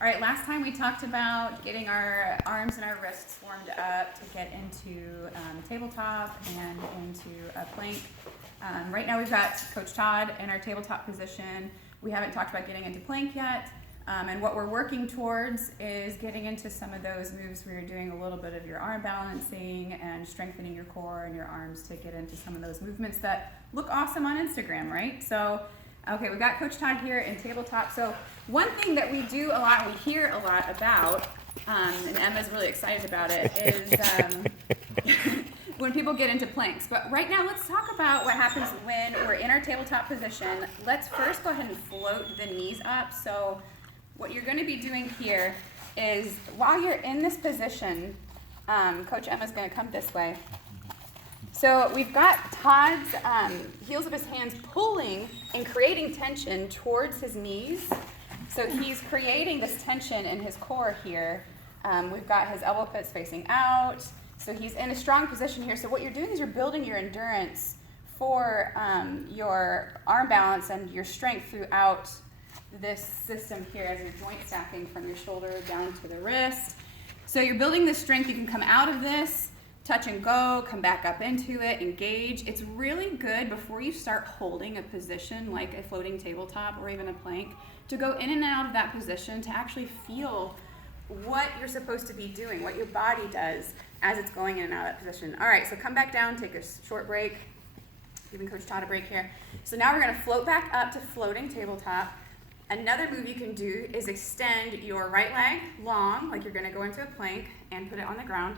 All right, last time we talked about getting our arms and our wrists warmed up to get into tabletop and into a plank. Right now we've got Coach Todd in our tabletop position. We haven't talked about getting into plank yet. And what we're working towards is getting into some of those moves where you're doing a little bit of your arm balancing and strengthening your core and your arms to get into some of those movements that look awesome on Instagram, right? So, okay, we've got Coach Todd here in tabletop. So one thing that we do a lot, we hear a lot about, and Emma's really excited about it, is when people get into planks. But right now, let's talk about what happens when we're in our tabletop position. Let's first go ahead and float the knees up. So what you're going to be doing here is while you're in this position, Coach Emma's going to come this way. So we've got Todd's heels of his hands pulling and creating tension towards his knees. So he's creating this tension in his core here. We've got his elbow pits facing out. So he's in a strong position here. So what you're doing is you're building your endurance for your arm balance and your strength throughout this system here as you're joint stacking from your shoulder down to the wrist. So you're building this strength. You can come out of this, touch and go, come back up into it, engage. It's really good before you start holding a position like a floating tabletop or even a plank to go in and out of that position to actually feel what you're supposed to be doing, what your body does as it's going in and out of that position. All right, so come back down, take a short break, giving Coach Todd a break here. So now we're gonna float back up to floating tabletop. Another move you can do is extend your right leg long, like you're gonna go into a plank and put it on the ground,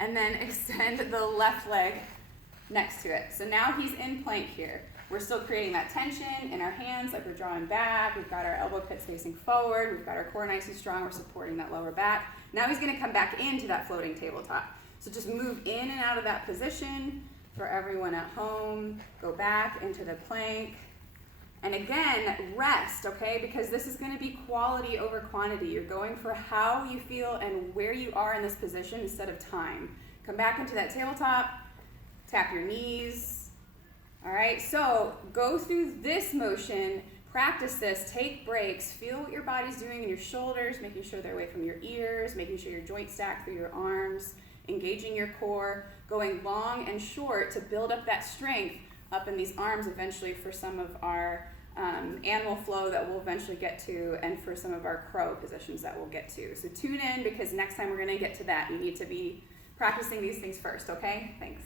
and then extend the left leg next to it. So now he's in plank here. We're still creating that tension in our hands, like we're drawing back. We've got our elbow pits facing forward. We've got our core nice and strong. We're supporting that lower back. Now he's gonna come back into that floating tabletop. So just move in and out of that position for everyone at home. Go back into the plank. And again, rest, okay? Because this is gonna be quality over quantity. You're going for how you feel and where you are in this position instead of time. Come back into that tabletop, tap your knees. All right, so go through this motion, practice this, take breaks, feel what your body's doing in your shoulders, making sure they're away from your ears, making sure your joints stack through your arms, engaging your core, going long and short to build up that strength up in these arms eventually for some of our animal flow that we'll eventually get to, and for some of our crow positions that we'll get to. So tune in, because next time we're going to get to that. You need to be practicing these things first, okay? Thanks.